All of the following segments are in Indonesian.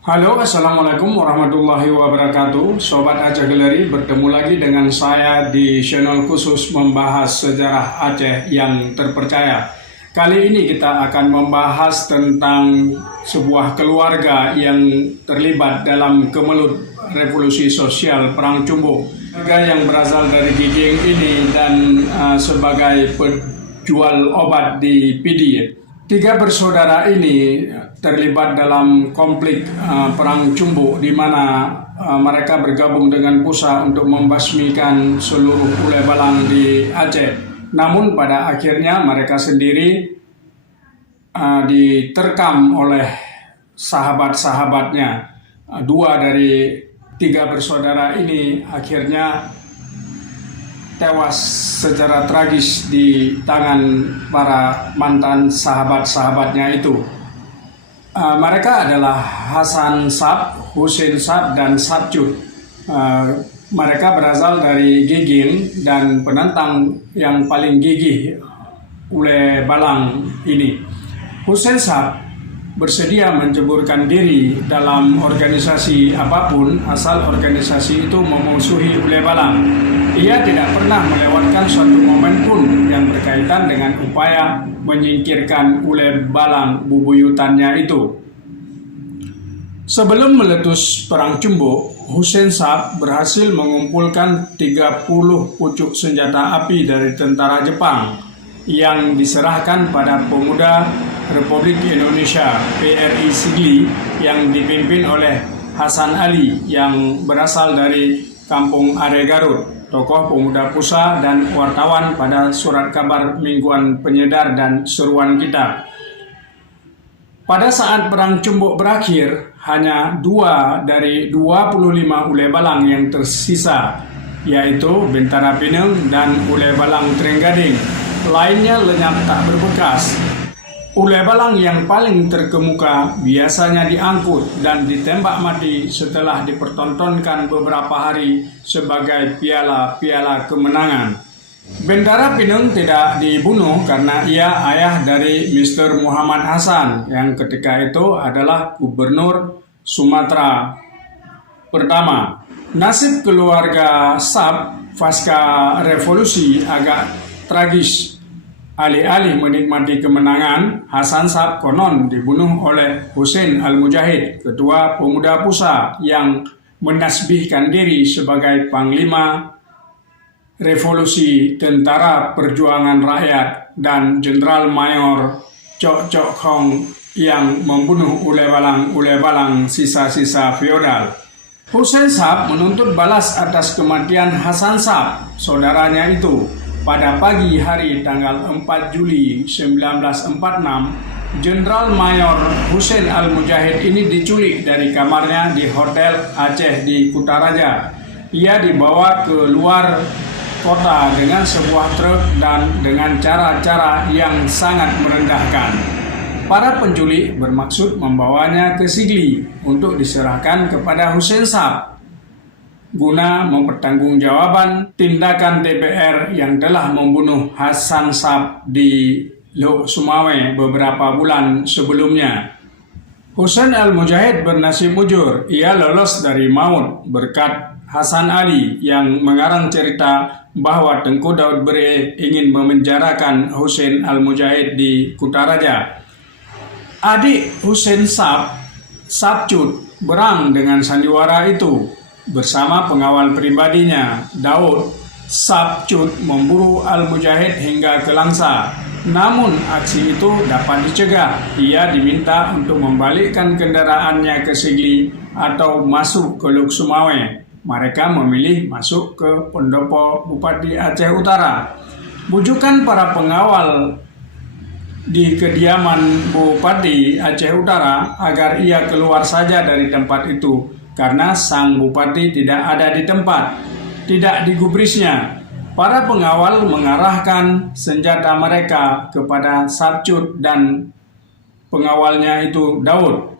Halo, Assalamualaikum warahmatullahi wabarakatuh. Sobat Aceh Galeri, bertemu lagi dengan saya di channel khusus membahas sejarah Aceh yang terpercaya. Kali ini kita akan membahas tentang sebuah keluarga yang terlibat dalam kemelut revolusi sosial Perang Cumbuh. Keluarga yang berasal dari Giging ini dan sebagai penjual obat di Pidi. Tiga bersaudara ini terlibat dalam konflik Perang Cumbuh, di mana mereka bergabung dengan Pusa untuk membasmikan seluruh Ule Balang di Aceh. Namun pada akhirnya mereka sendiri diterkam oleh sahabat-sahabatnya. Dua dari tiga bersaudara ini akhirnya tewas secara tragis di tangan para mantan sahabat-sahabatnya itu. Mereka adalah Hasan Sab, Husein Sab, dan Sabcut. Mereka berasal dari Giging dan penantang yang paling gigih Ule Balang ini. Husein Sab bersedia menceburkan diri dalam organisasi apapun asal organisasi itu memusuhi Ule Balang. Ia tidak pernah melewatkan suatu momen pun yang berkaitan dengan upaya menyingkirkan Ule Balang bubuyutannya itu. Sebelum meletus Perang Cumbuh, Husein Sab berhasil mengumpulkan 30 pucuk senjata api dari tentara Jepang yang diserahkan pada pemuda Republik Indonesia PRI Sigli yang dipimpin oleh Hasan Ali yang berasal dari Kampung Are Garut, tokoh pemuda Pusa dan wartawan pada surat kabar mingguan Penyedar dan Seruan Kita. Pada saat Perang Cumbuh berakhir, hanya 2 dari 25 Ule Balang yang tersisa, yaitu Bentara Pineng dan Ule Balang Trenggading. Lainnya lenyap tak berbekas. Ule Balang yang paling terkemuka biasanya diangkut dan ditembak mati setelah dipertontonkan beberapa hari sebagai piala-piala kemenangan. Bentara Pineng tidak dibunuh karena ia ayah dari Mr. Muhammad Hasan yang ketika itu adalah Gubernur Sumatera pertama. Nasib keluarga Sab pasca revolusi agak tragis. Alih-alih menikmati kemenangan, Hasan Sab konon dibunuh oleh Husein Al-Mujahid, ketua pemuda Pusa yang menasbihkan diri sebagai Panglima Revolusi Tentara Perjuangan Rakyat, dan Jenderal Mayor Cok Cok Hong yang membunuh Ule Balang sisa-sisa feodal. Husein Sab menuntut balas atas kematian Hasan Sab, saudaranya itu. Pada pagi hari tanggal 4 Juli 1946, Jenderal Mayor Husein Al-Mujahid ini diculik dari kamarnya di Hotel Aceh di Kutaraja. Ia dibawa ke luar kota dengan sebuah truk dan dengan cara-cara yang sangat merendahkan. Para penculik bermaksud membawanya ke Sigli untuk diserahkan kepada Husein Sab guna mempertanggungjawabkan tindakan DPR yang telah membunuh Hasan Sab di Lok Sumawe beberapa bulan sebelumnya. Husein Al-Mujahid bernasib mujur, ia lolos dari maut berkat Hasan Ali yang mengarang cerita bahwa Tengku Daud Bere ingin memenjarakan Husein Al-Mujahid di Kutaraja. Adik Husein Sab, Sabcut, berang dengan sandiwara itu. Bersama pengawal pribadinya, Daud, Sabcut memburu Al-Mujahid hingga ke Langsa. Namun aksi itu dapat dicegah. Ia diminta untuk membalikkan kendaraannya ke Sigli atau masuk ke Lok Sumawe. Mereka memilih masuk ke Pendopo Bupati Aceh Utara. Bujukan para pengawal di kediaman Bupati Aceh Utara agar ia keluar saja dari tempat itu, karena sang bupati tidak ada di tempat, tidak digubrisnya. Para pengawal mengarahkan senjata mereka kepada Sabcut dan pengawalnya itu Daud.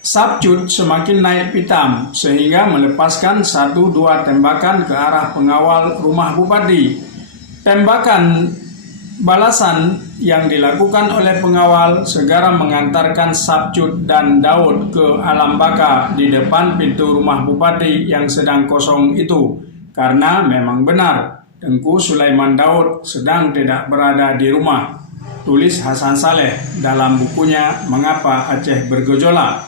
Sabcut semakin naik pitam sehingga melepaskan 1-2 tembakan ke arah pengawal rumah bupati. Tembakan Balasan yang dilakukan oleh pengawal segera mengantarkan Sabcut dan Daud ke alam baka di depan pintu rumah bupati yang sedang kosong itu, karena memang benar Tengku Sulaiman Daud sedang tidak berada di rumah, tulis Hasan Saleh dalam bukunya Mengapa Aceh Bergejolak.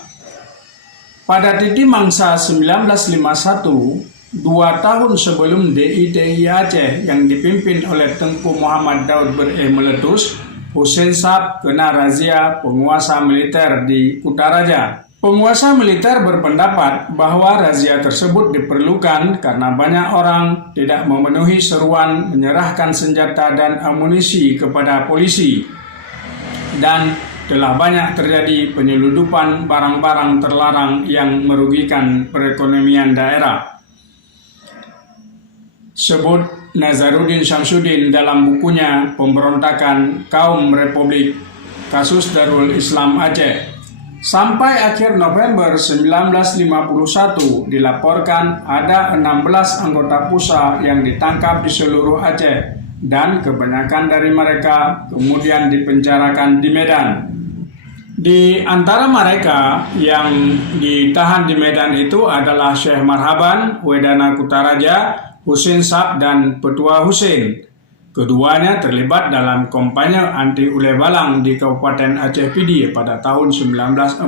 Pada titik mangsa 1951, 2 tahun sebelum DITI Aceh yang dipimpin oleh Tengku Muhammad Daud Bere meletus, Hussein Sab kena razia penguasa militer di Kutaraja. Penguasa militer berpendapat bahwa razia tersebut diperlukan karena banyak orang tidak memenuhi seruan menyerahkan senjata dan amunisi kepada polisi, dan telah banyak terjadi penyeludupan barang-barang terlarang yang merugikan perekonomian daerah. Sebut Nazaruddin Syamsuddin dalam bukunya Pemberontakan Kaum Republik Kasus Darul Islam Aceh. Sampai akhir November 1951 dilaporkan ada 16 anggota PUSA yang ditangkap di seluruh Aceh, dan kebanyakan dari mereka kemudian dipenjarakan di Medan. Di antara mereka yang ditahan di Medan itu adalah Syekh Marhaban, Wedana Kutaraja, Hussein Sab, dan Petua Hussein. Keduanya terlibat dalam kampanye anti Uleh Balang di Kabupaten Aceh Pidi pada tahun 1946,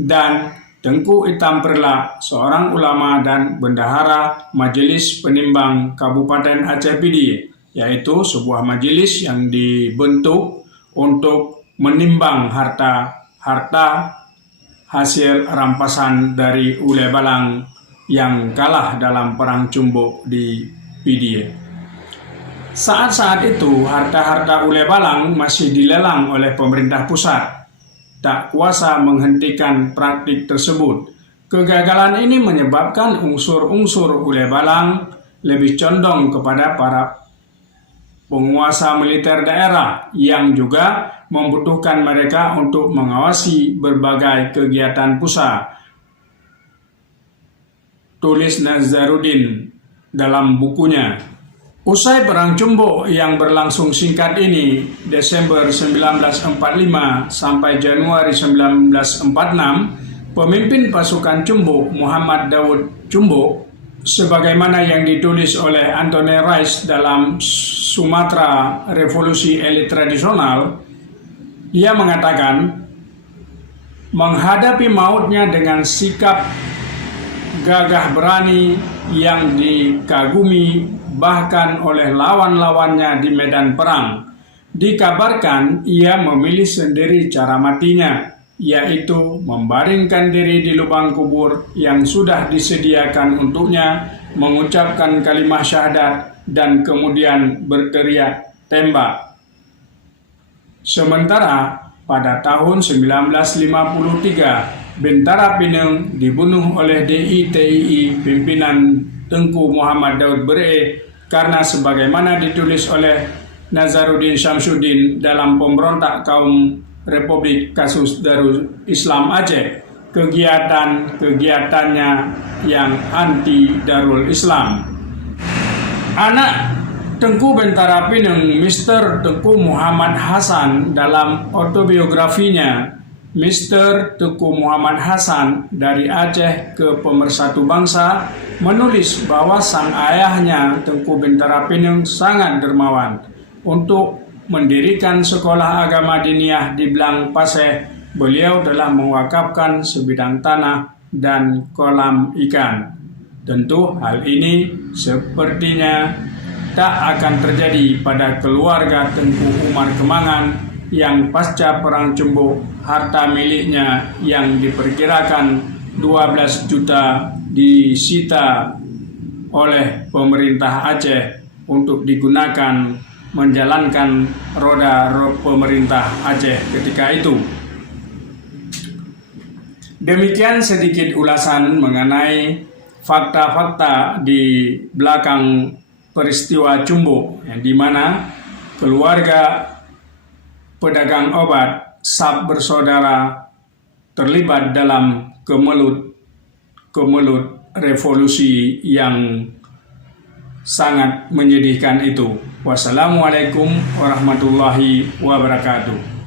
dan Tengku Itam Perla, seorang ulama dan bendahara Majelis Penimbang Kabupaten Aceh Pidi, yaitu sebuah majelis yang dibentuk untuk menimbang harta hasil rampasan dari Uleh Balang yang kalah dalam perang Cumbuk di Pidi. Saat-saat itu harta-harta Uleh Balang masih dilelang oleh pemerintah pusat. Tak kuasa menghentikan praktik tersebut. Kegagalan ini menyebabkan unsur-unsur Uleh Balang lebih condong kepada para penguasa militer daerah yang juga membutuhkan mereka untuk mengawasi berbagai kegiatan pusat, tulis Nazaruddin dalam bukunya. Usai Perang Cumbuk yang berlangsung singkat ini, Desember 1945 sampai Januari 1946, pemimpin pasukan Cumbuk, Muhammad Daud Cumbuk, sebagaimana yang ditulis oleh Anthony Rice dalam Sumatera Revolusi Elit Tradisional, ia mengatakan, menghadapi mautnya dengan sikap gagah berani yang dikagumi bahkan oleh lawan-lawannya di medan perang. Dikabarkan ia memilih sendiri cara matinya, yaitu membaringkan diri di lubang kubur yang sudah disediakan untuknya, mengucapkan kalimat syahadat, dan kemudian berteriak tembak. Sementara pada tahun 1953, Bentara Pinang dibunuh oleh DITI pimpinan Tengku Muhammad Daud Bere karena sebagaimana ditulis oleh Nazaruddin Syamsuddin dalam Pemberontak Kaum Republik Kasus Darul Islam Aceh, kegiatan-kegiatannya yang anti Darul Islam. Anak Tengku Bentara Pinang, Mr. Tengku Muhammad Hasan, dalam autobiografinya Mr. Tengku Muhammad Hasan dari Aceh ke Pemersatu Bangsa, menulis bahwa sang ayahnya Tengku Bentara Pinang sangat dermawan. Untuk mendirikan sekolah agama diniyah di Blang Paseh, beliau telah mewakafkan sebidang tanah dan kolam ikan. Tentu hal ini sepertinya tak akan terjadi pada keluarga Tengku Umar Kemangan yang pasca Perang Cumbuk harta miliknya yang diperkirakan 12 juta disita oleh pemerintah Aceh untuk digunakan menjalankan roda pemerintah Aceh ketika itu. Demikian sedikit ulasan mengenai fakta-fakta di belakang peristiwa Cumbuk, yang dimana keluarga pedagang obat Sab bersaudara terlibat dalam kemelut revolusi yang sangat menyedihkan itu. Wassalamualaikum warahmatullahi wabarakatuh.